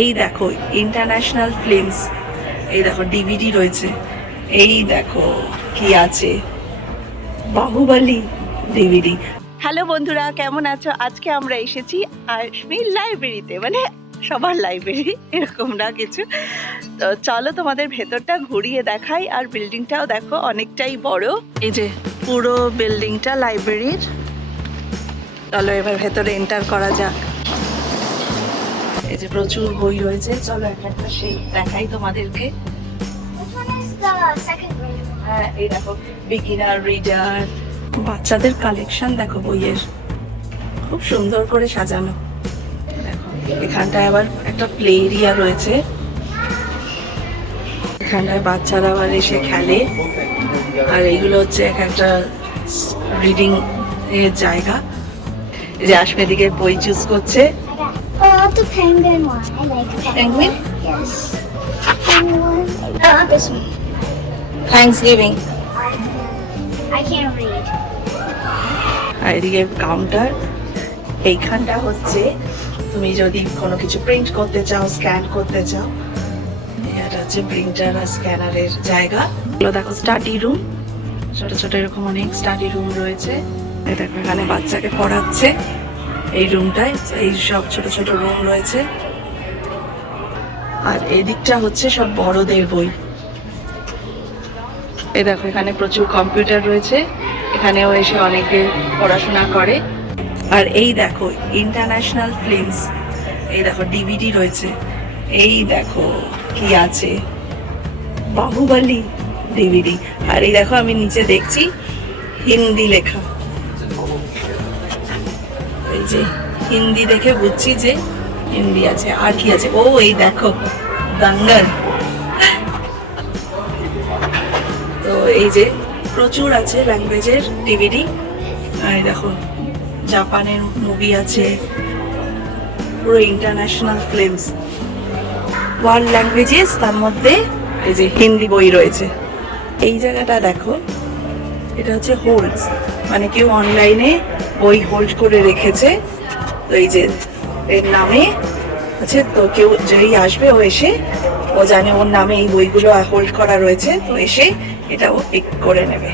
এই দেখো international films, এই দেখো ডিভিডি রয়েছে, এই দেখো কি আছে বাহুবলী ডিভিডি। হ্যালো বন্ধুরা, কেমন আছো? আজকে আমরা এসেছি আশমি লাইব্রেরিতে, মানে সবার লাইব্রেরি এরকম না কিছু। তো চলো তোমাদের ভেতরটা ঘুরিয়ে দেখাই। আর বিল্ডিংটাও দেখো অনেকটাই বড়, এই যে পুরো বিল্ডিংটা লাইব্রেরির। চলো এবার ভেতরে এন্টার করা যাক। এই যে প্রচুর বই রয়েছে, চলো একটা সেই দেখাই তোমাদেরকে। হ্যাঁ, এই দেখো বিগিনার, রিডার, বাচ্চাদের কালেকশন দেখো বইয়ের, খুব সুন্দর করে সাজানো। দেখো এখানটায় আবার একটা প্লে এরিয়া রয়েছে, এখানটায় বাচ্চারা আবার এসে খেলে। আর এইগুলো হচ্ছে একটা রিডিং এর জায়গা। এই যে আশমে দিকে বই চুজ করছে। The penguin one. I like the penguin. Penguin? Yes. Penguin. This one. Thanksgiving. I can't read. আর এদিকে কাউন্টার। এইখানটা হচ্ছে তুমি যদি কোনো কিছু প্রিন্ট করতে চাও, স্ক্যান করতে চাও, এটা হচ্ছে প্রিন্টার আর স্ক্যানারের জায়গা। এগুলো দেখো স্টাডি রুম, ছোট ছোট এরকম অনেক স্টাডি রুম রয়েছে। এই দেখো এখানে বাচ্চাকে পড়াচ্ছে এই রুমটায়, এই সব ছোট ছোট রুম রয়েছে। আর এই দিকটা হচ্ছে সব বড়দের বই। এই দেখো এখানে প্রচুর কম্পিউটার রয়েছে, এখানেও এসে অনেকে পড়াশোনা করে। আর এই দেখো ইন্টারন্যাশনাল ফিল্মস, এই দেখো ডিভিডি রয়েছে, এই দেখো কি আছে বাহুবলী ডিভিডি। আর এই দেখো আমি নিচে দেখছি হিন্দি লেখা, এই যে হিন্দি দেখে বুঝছি যে হিন্দি আছে। আর কি আছে, ও এই দেখো দাঙ্গল। তো এই যে প্রচুর আছে ল্যাঙ্গুয়েজের ডিভিডি। আর দেখো জাপানের মুভি আছে, পুরো ইন্টারন্যাশনাল ফিল্মস, ওয়ার্ল্ড ল্যাঙ্গুয়েজেস, তার মধ্যে এই যে হিন্দি বই রয়েছে। এই জায়গাটা দেখো, এটা হচ্ছে হোল্ডস, মানে কেউ অনলাইনে বই হোল্ড করে রেখেছে। তো এই যে এর নামে আছে, তো কেউ যেই আসবে ও এসে, ও জানে ওর নামে এই বইগুলো হোল্ড করা রয়েছে, তো এসে এটা ও পিক করে নেবে।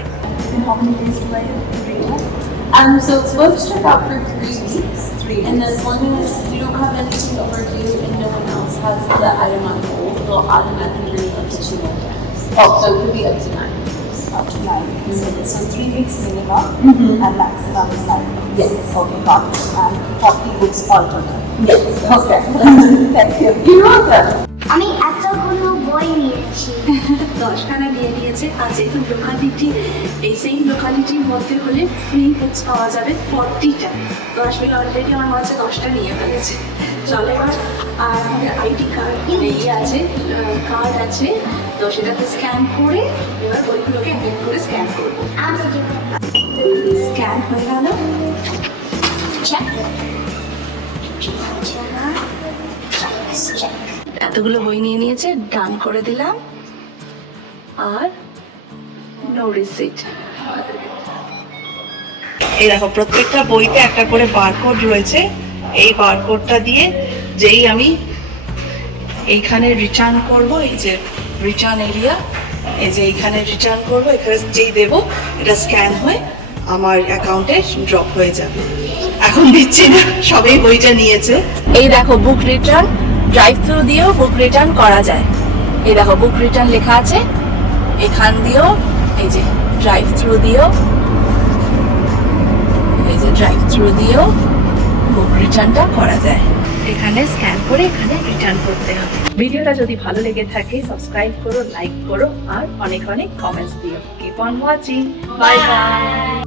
So it's supposed to start out for 3 weeks. And as long as you don't have anything overdue and no one else has the item on hold, they'll automatically bring it up to 2 more times. Oh, so it could be up to 9 weeks. Up to 9 weeks. So 3 weeks minimum and maximum is 9 weeks. Yes. Okay, got it. And 40 books all total. Yes. Okay. Thank you. You're welcome. আমি এতগুলো বই নিয়েছি। 10খানা নিয়ে নিয়েছে। আর যেহেতু locality, এই same লোকালিটির মধ্যে হলে ফ্রি বুকস পাওয়া যাবে 40টা। তো আসলে অলরেডি আমার মাঝে 10টা নিয়ে ফেলেছে। চলে এবার। আর আমাদের আইডি কার্ড আছে, কার্ড আছে, তো সেটাকে স্ক্যান করে এবার বইগুলোকে এক এক করে স্ক্যান করবো। আমি স্ক্যান হয়ে গেল। চেক। এতগুলো বই নিয়ে নিয়েছে, ডান করে দিলাম। আর নো রিসিট। এই দেখো প্রত্যেকটা বইতে একটা করে বারকোড রয়েছে। এই বারকোডটা দিয়ে যেই আমি এইখানে রিটার্ন করব, এই যে রিটার্ন এরিয়া, এই যে এইখানে রিটার্ন করব, এখানে যেই দেব এটা স্ক্যান হয়ে আমার অ্যাকাউন্টে ড্রপ হয়ে যাবে। এখন দিচ্ছি না, সবাই বইটা নিয়েছে। এই দেখো বুক রিটার্ন, ড্রাইভ থ্রু দিয়েও বুক রিটার্ন করা যায়। এই দেখো বুক রিটার্ন লেখা আছে, এখান দিয়েও, এই যে ড্রাইভ থ্রু দিয়েও, এই যে ড্রাইভ থ্রু দিয়েও বুক রিটার্নটা করা যায়। এখানে স্ক্যান করে এখানে রিটার্ন করতে হবে। ভিডিওটা যদি ভালো লেগে থাকে সাবস্ক্রাইব করো, লাইক করো, আর অনেক অনেক কমেন্টস দিও। Keep on watching. Bye bye.